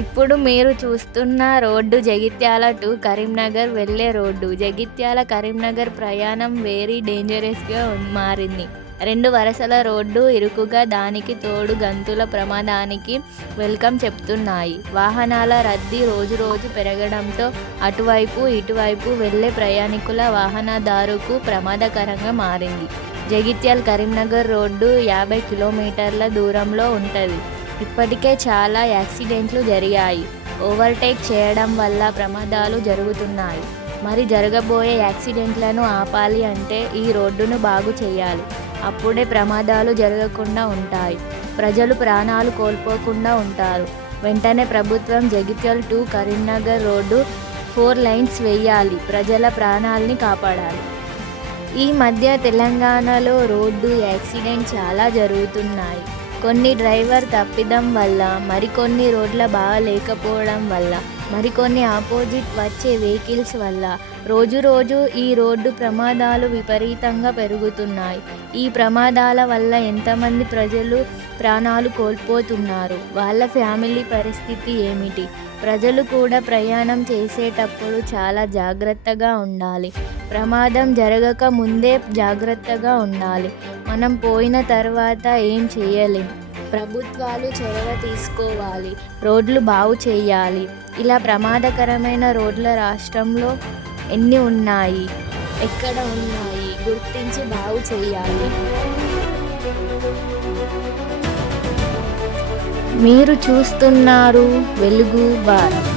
ఇప్పుడు మీరు చూస్తున్న రోడ్డు జగిత్యాల టు కరీంనగర్ వెళ్ళే రోడ్డు. జగిత్యాల కరీంనగర్ ప్రయాణం వెరీ డేంజరస్గా మారింది. 2 వరుసల రోడ్డు ఇరుకుగా, దానికి తోడు గంతుల ప్రమాదానికి వెల్కమ్ చెప్తున్నాయి. వాహనాల రద్దీ రోజురోజు పెరగడంతో అటువైపు ఇటువైపు వెళ్లే ప్రయాణికుల, వాహనదారుకు ప్రమాదకరంగా మారింది. జగిత్యాల కరీంనగర్ రోడ్డు 50 కిలోమీటర్ల దూరంలో ఉంటుంది. ఇప్పటికే చాలా యాక్సిడెంట్లు జరిగాయి. ఓవర్టేక్ చేయడం వల్ల ప్రమాదాలు జరుగుతున్నాయి. మరి జరగబోయే యాక్సిడెంట్లను ఆపాలి అంటే ఈ రోడ్డును బాగు చేయాలి. అప్పుడే ప్రమాదాలు జరగకుండా ఉంటాయి. ప్రజలు ప్రాణాలు కోల్పోకుండా ఉంటారు. వెంటనే ప్రభుత్వం Jagtial to Karimnagar road 4 lines వేయాలి. ప్రజల ప్రాణాల్ని కాపాడాలి. ఈ మధ్య తెలంగాణలో రోడ్డు యాక్సిడెంట్ చాలా జరుగుతున్నాయి. కొన్ని డ్రైవర్ తప్పిదం వల్ల, మరికొన్ని రోడ్ల బాగాలేకపోవడం వల్ల, మరికొన్ని ఆపోజిట్ వచ్చే వెహికల్స్ వల్ల రోజురోజు ఈ రోడ్డు ప్రమాదాలు విపరీతంగా పెరుగుతున్నాయి. ఈ ప్రమాదాల వల్ల ఎంతమంది ప్రజలు ప్రాణాలు కోల్పోతున్నారు? వాళ్ళ ఫ్యామిలీ పరిస్థితి ఏమిటి? ప్రజలు కూడా ప్రయాణం చేసేటప్పుడు చాలా జాగ్రత్తగా ఉండాలి. ప్రమాదం జరగక ముందే జాగ్రత్తగా ఉండాలి. మనం పోయిన తర్వాత ఏం చేయలేం. ప్రభుత్వాలు చొరవ తీసుకోవాలి. రోడ్లు బాగు చేయాలి. ఇలా ప్రమాదకరమైన రోడ్ల రాష్ట్రంలో ఎన్ని ఉన్నాయి? ఎక్కడ ఉన్నాయి? గుర్తించి బాగు చేయాలి. మీరు చూస్తున్నారు వెలుగు భారత్.